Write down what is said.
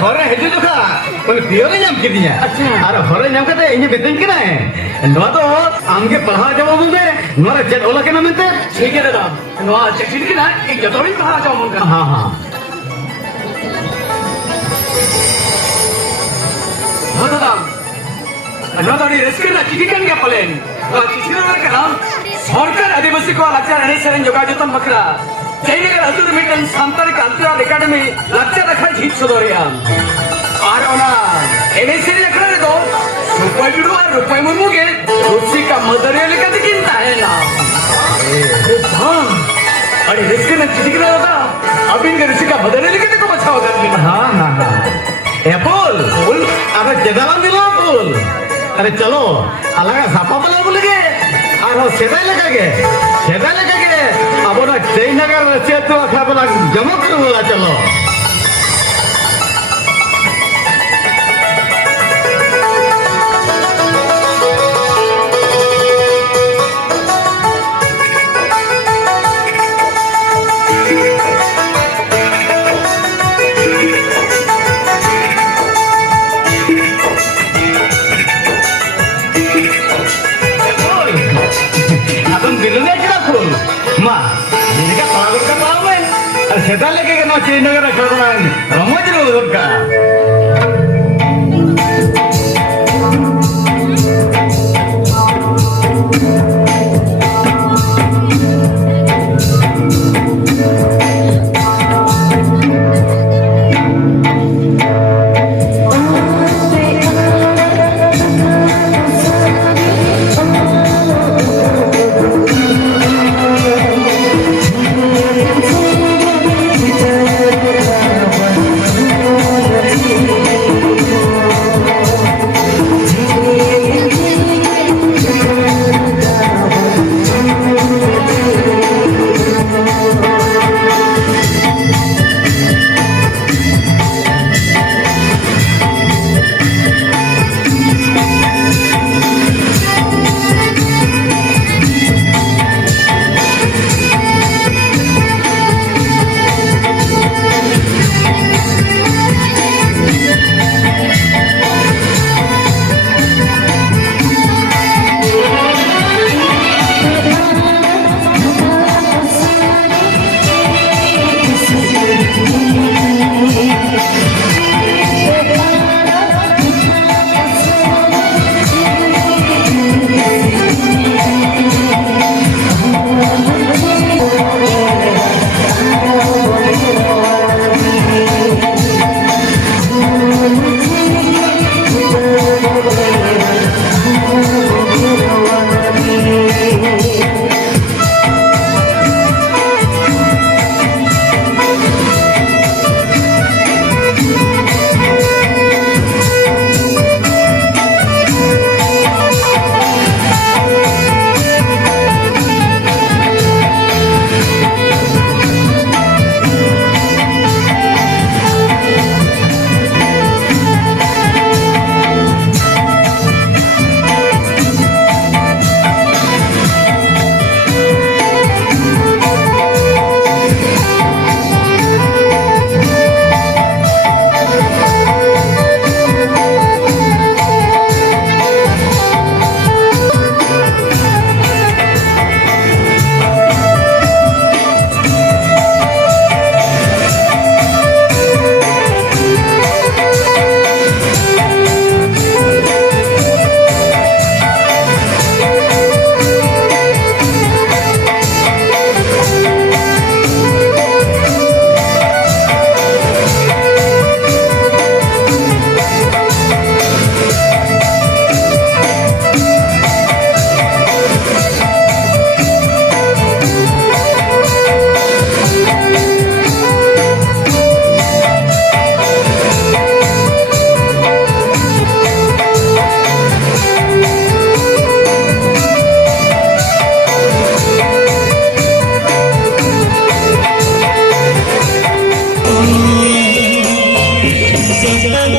Hore heju juga, kalau piore nyam kitinya. Ada hore nyam kata ini betul kena. Nua to, amge pahah jawa mungkin. Nua cek olah kena mente. ठीक है दादा नवा check sheet की ना एक जतोड़ी कहा जाओ मुनका हाँ हाँ. हाँ दादा नवा तो रिस्क ना चिकी kan क्या पलेन नवा चिकी ना करना सरकार आदिवासी को लक्ष्य रहने से जोगा जोतन बकरा चाहिए कि अतुल मिटन सांतारी कल्चरल एकेडमी लक्ष्य रखा जीत सुधरिया और ओना एनएससी रखना है तो रुपए जुड़ो और रुपए मुर्मू के रुचि का मदरिया लेकर दिखता है ना हाँ अरे रिस्क ना चिकी ना होता अब इनके रुचि का मदरिया लेकर देखो बचाओ करने हाँ हाँ हाँ. Apple, ada jadalan di Apple. अरे चलो अलग सापा बना बोलेगे और वो सेदाई लगागे अब वो ना जयनगर क्षेत्र का बना जमा कर बोला चलो Kita lagi kena Cina kena kerana ramai je loh ka. Super